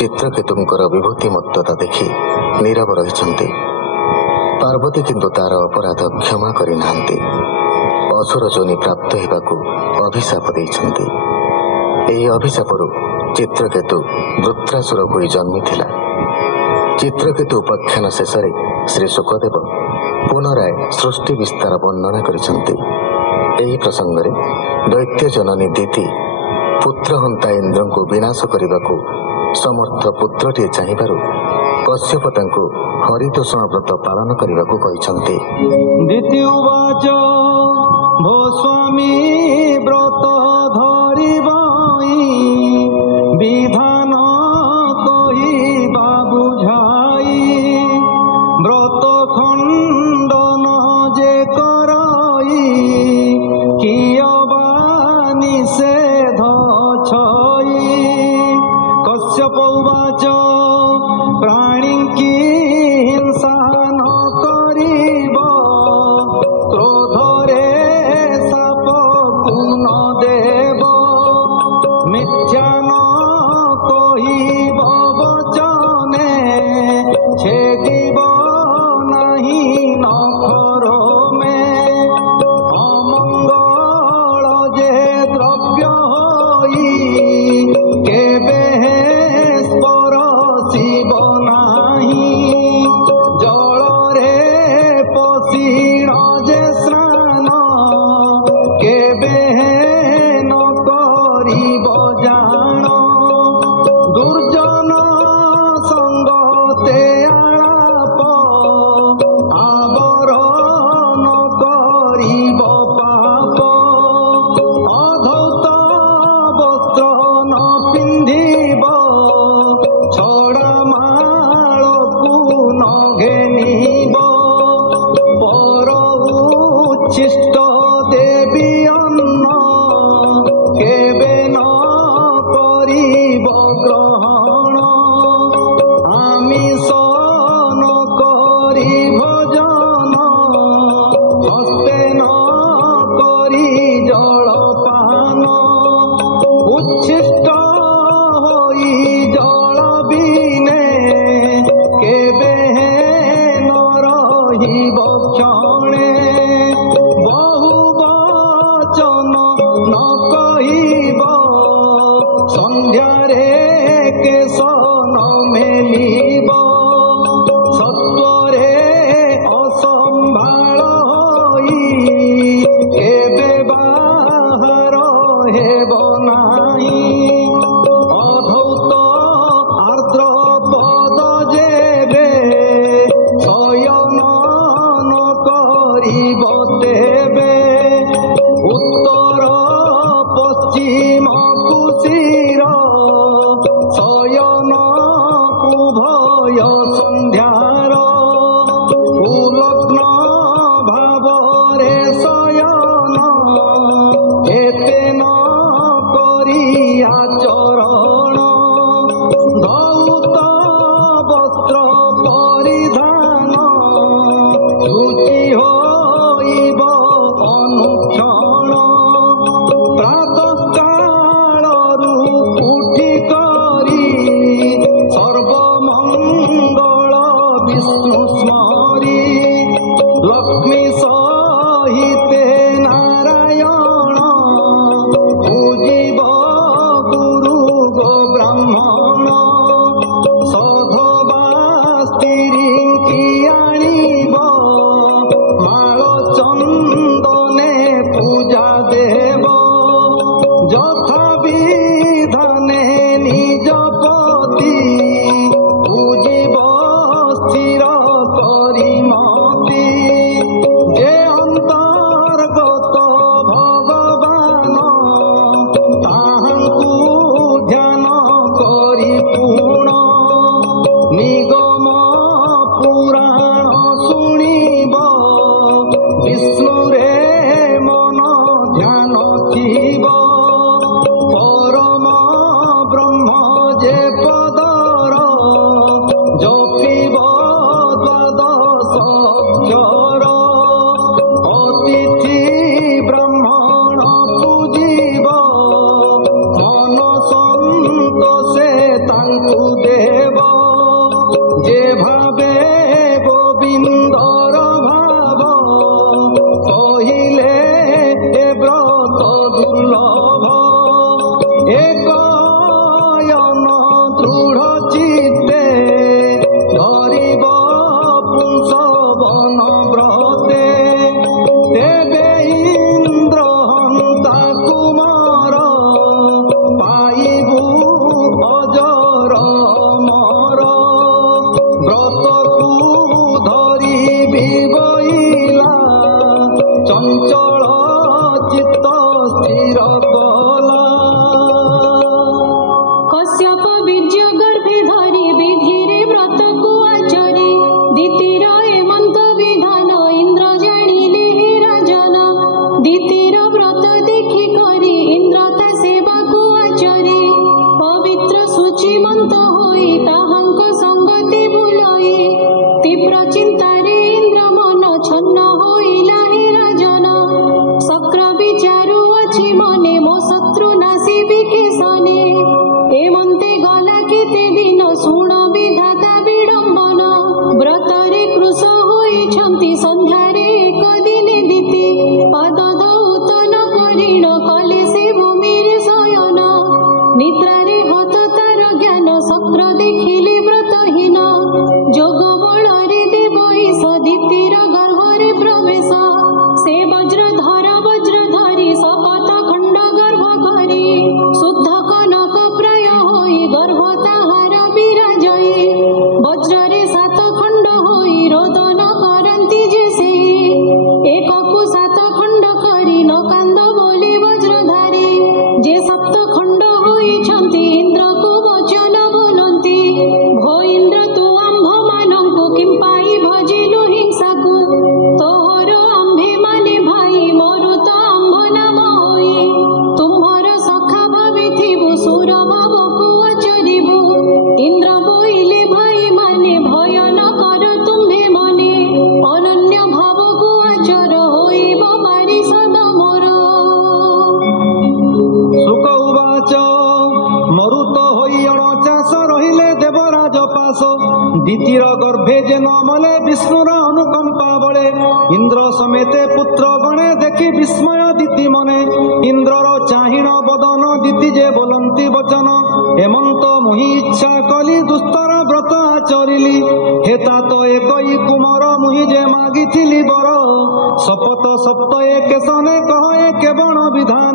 ଚିତ୍ରକେତୁଙ୍କର ବିଭୂତିମତ୍ତତା ଦେଖି ନୀରବ ରହିଛନ୍ତି। ପାର୍ବତୀ କିନ୍ତୁ ତାର ଅପରାଧ କ୍ଷମା କରିନାହାନ୍ତି। ଅସୁର ଯୋନି ପ୍ରାପ୍ତ ହେବାକୁ ଅଭିଶାପ ଦେଇଛନ୍ତି। ଏହି ଅଭିଶାପରୁ ଚିତ୍ରକେତୁ ବୃତ୍ରାସୁର ହୋଇ ଜନ୍ମିଥିଲା। ଚିତ୍ରକେତୁ ଉପାଖ୍ୟାନ ଶେଷରେ ଶ୍ରୀ ଶୁକଦେବ ପୁନରାୟ ସୃଷ୍ଟି ବିସ୍ତାର ବର୍ଣ୍ଣନା କରିଛନ୍ତି। ଏହି ପ୍ରସଙ୍ଗରେ ଦୈତ୍ୟ ଜନନୀ ଦିତି ପୁତ୍ରହନ୍ତା ଇନ୍ଦ୍ରଙ୍କୁ ବିନାଶ କରିବାକୁ ସମର୍ଥ ପୁତ୍ରଟିଏ ଚାହିଁବାରୁ କଶ୍ୟପ ତାଙ୍କୁ ହରିତୋଷଣ ବ୍ରତ ପାଳନ କରିବାକୁ କହିଛନ୍ତି। ଦ୍ୱିତୀୟବାଚ ଭୋ ସ୍ୱାମୀ ବ୍ରତ ଧରିବାଇ ବିଧାନ କହିବା ବୁଝାଇ ବ୍ରତ ଖଣ୍ଡନ ଯେ କରାଇ କିୟବା ନିଷେଧ ଛଇ। କଶ୍ୟପ ଉବାଚ ପ୍ରାଣୀ କି ହିଂସା ନ କରିବ କ୍ରୋଧରେ ସାପକୁ ନ ଦେବ ମିଥ୍ୟା ନ କହିବ ବଚନେ ଛେଦିବ ନାହିଁ ନଖର ମେ ଅମଙ୍ଗଳ ଯେ ଦ୍ରବ୍ୟ ହୋଇ କେବେ ସ୍ପରଶିବ ନାହିଁ ଜଳରେ ପଶିଣ ଯେ ସ୍ନାନ କେବେ ନ କରିବ ଜାଣ ଦୁର୍ଜନ ସଙ୍ଗତେ ଆଳାପ ଆବରଣ କରିବ ପାପ ଅଧୌତ ବସ୍ତ୍ର ନ ପିନ୍ଧିବ ଛଡ଼ା ମାଳକୁ ନ ଘେନିବ ପର ଉଚ୍ଛିଷ୍ଟ ଦେବୀ ଅନ୍ନ କେବେ ନ କରିବ ଗ୍ରହଣ ଆମିଷ ନ କରି ଭୋଜନ ହସ୍ତେ ନ କରି ଜଳପାନ ଉଚ୍ଛିଷ୍ଟ ହୋଇ ଜଳ ବିନେ କେବେ ନ ରହିବ କ୍ଷଣେ ବହୁ ବଚନ ନ କହିବ ସନ୍ଧ୍ୟାରେ କେଶ ନ ମେଲିବ ସତ୍ୱରେ ଅସମ୍ଭାଳ ହୋଇ କେବେ ବାହାର ହେବ ନାହିଁ ଅଧୌତ ଆର୍ଦ୍ର ପଦ ଯେବେ ଶୟନ ନ କରିବ ତେବେ ଉତ୍ତର ପଶ୍ଚିମକୁ ଶିର ଶୟନ ଉଭୟ ସନ୍ଧ୍ୟାର ଉଲଗ୍ନ ଭାବରେ ଶୟନ ଏତେ ନ କରି ଆଚରଣ ଧୌତ ବସ୍ତ୍ର ପରିଧାନ ଶୁଚି ହୋଇବ ଅନୁକ୍ଷଣ ପ୍ରାତଃ କାଳରୁ ଉଠି କରି ସର୍ବମଙ୍ଗଳ ବିଷ୍ଣୁ ସ୍ମରି ଲକ୍ଷ୍ମୀ ସହିତେ ନାରାୟଣ ପୂଜିବ ଗୁରୁ ଗୋ ବ୍ରାହ୍ମଣ ସଧବା ସ୍ତ୍ରୀ କି ଆଣିବ ମାଳ ଚନ୍ଦନେ ପୂଜା ଦେବ ଯଥା ବିଧାନେ ନିଜ ପତି ପୂଜିବ ସ୍ଥିର କରି ମତି ଯେ ଅନ୍ତର୍ଗତ ଭଗବାନ ତାହାଙ୍କୁ ଧ୍ୟାନ କରି ପୁଣ ନିଗମ ପୁରାଣ ଶୁଣିବ ବିଷ୍ଣୁରେ ମନ ଧ୍ୟାନ ଥିବ दितिर गर्भे जेन मले विष्णुर अनुकंपा बळे इंद्र समेते पुत्र गणे देखि विस्मय दिति मने इंद्रर चाहिण बदन दिति जे बोलंती वचन हेमंत मोहि इच्छा कली दुस्तर व्रत आचरिली हेता तो एकई कुमर मुहि जे मागिथिली बर शपथ सप्त एक सने कह एक बण विधान